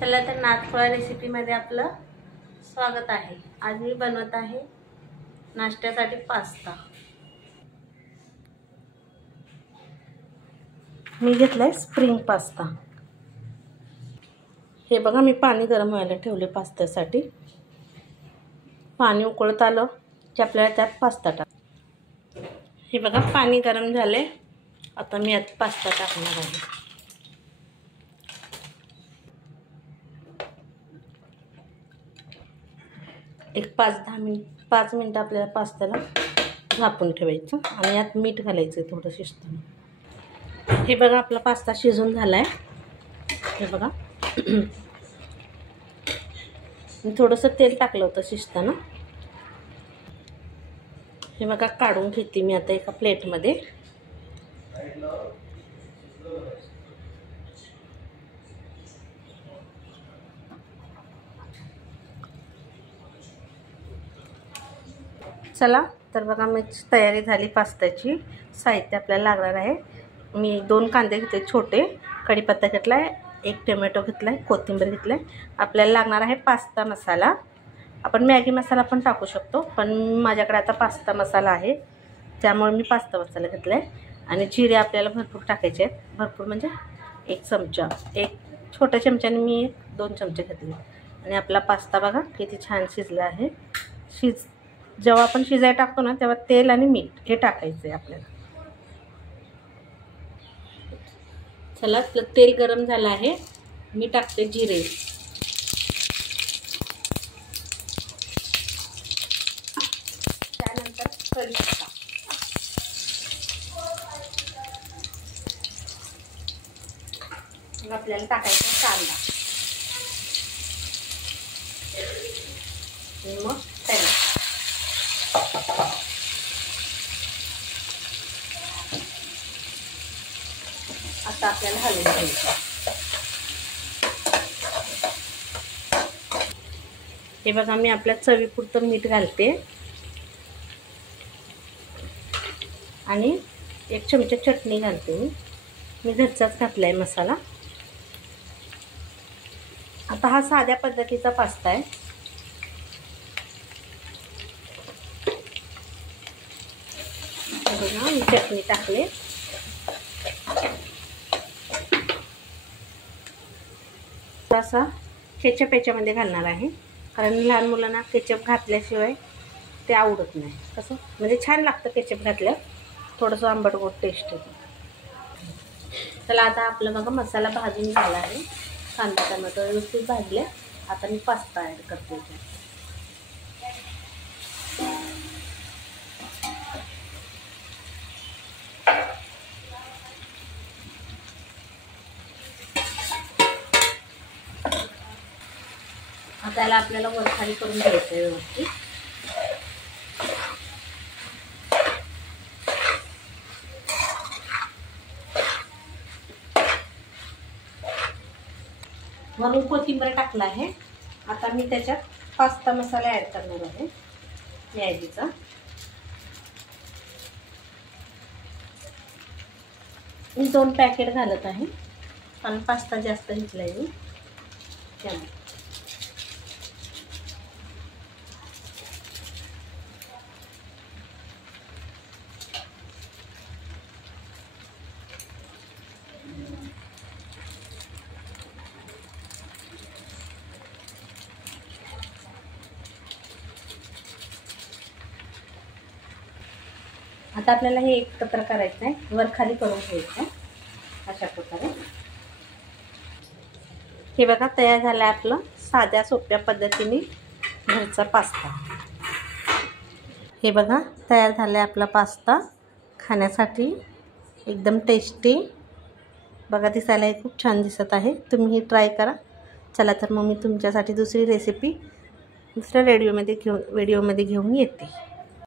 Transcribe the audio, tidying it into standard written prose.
चला तर नाथफळा रेसिपीमध्ये आपलं स्वागत आहे। आज मी बनवत आहे नाश्त्यासाठी पास्ता। मी घेतलाय स्प्रिंग पास्ता। हे बघा मी पाणी गरम व्हायला ठेवले पास्त्यासाठी। पाणी उकळत आलं की आपल्याला त्यात पास्ता टाक। हे बघा पाणी गरम झाले, आता मी यात पास्ता टाकणार आहे। एक 5 मिनिट आपल्याला पास्त्याला झाकून ठेवायचं आणि यात मीठ घालायचं थोडं शिजताना। हे बघा आपला पास्ता शिजून झालाय। हे बघा मी थोडंसं तेल टाकलं होतं शिजताना। हे बघा काढून घेते मी आता एका प्लेटमध्ये। चला तर बघा मी तयारी झाली पास्त्याची। साहित्य आपल्याला लागणार आहे। मी 2 कांदे घेतले छोटे, कढीपत्ता घेतलाय, 1 टोमॅटो घेतलाय, कोथिंबीर घेतलाय। आपल्याला लागणार आहे पास्ता मसाला। आपण मॅगी मसाला पण टाकू शकतो, पण माझ्याकडे आता पास्ता मसाला आहे त्यामुळे मी पास्ता मसाला घेतलाय। आणि जिरे आपल्याला भरपूर टाकायचे आहेत, भरपूर म्हणजे 1 चमचा, 1 छोट्या चमच्याने मी 2 चमचे घेतले। आणि आपला पास्ता बघा किती छान शिजला आहे। जेव्हा आपण शिजायला टाकतो ना तेव्हा तेल आणि मीठ हे टाकायचं आहे आपल्याला। चला आपलं तेल गरम झालं आहे, मी टाकते जिरे। त्यानंतर कढीपत्ता, मग आपल्याला टाकायचा कांदा, मग टोमॅटो। आता आपल्याला हलवून घ्यायचं। हे बघा मी आपल्या चवीपुरतं मीठ घालते आणि 1 चमचा चटणी घालते। मी घरचाच घातलाय मसाला। आता हा साध्या पद्धतीचा पास्ता आहे। बघा मी चटणी टाकले। असा केचप याच्यामध्ये घालणार आहे, कारण लहान मुलांना केचप घातल्याशिवाय ते आवडत नाही। कसं म्हणजे छान लागतं केचप घातलं, थोडंसं आंबट गोड टेस्ट येते। चला आता आपला बघा मसाला भाजून झाला आहे, कांदा टोमॅटो व्यवस्थित भाजले। आता मी पास्ता ॲड करते। आता याला आपल्याला वरखाली करून घ्यायचं आहे व्यवस्थित। वरून कोथिंबीर टाकला आहे। आता मी त्याच्यात पास्ता मसाला ॲड करणार आहे मॅगीचा। मी 2 पॅकेट घालत आहे, कारण पास्ता जास्त घेतलाय मी त्यामुळे। आता आपल्याला हे एकत्र करायचं आहे, वर खाली करून घ्यायचं आहे अशा प्रकारे। हे बघा तयार झालं आहे आपलं साध्या सोप्या पद्धतीने घरचा पास्ता। हे बघा तयार झालं आहे आपला पास्ता, खाण्यासाठी एकदम टेस्टी। बघा दिसायला खूप छान दिसत आहे, तुम्ही ही ट्राय करा। चला तर मग मी तुमच्यासाठी दुसरी रेसिपी दुसऱ्या व्हिडिओमध्ये घेऊन येते।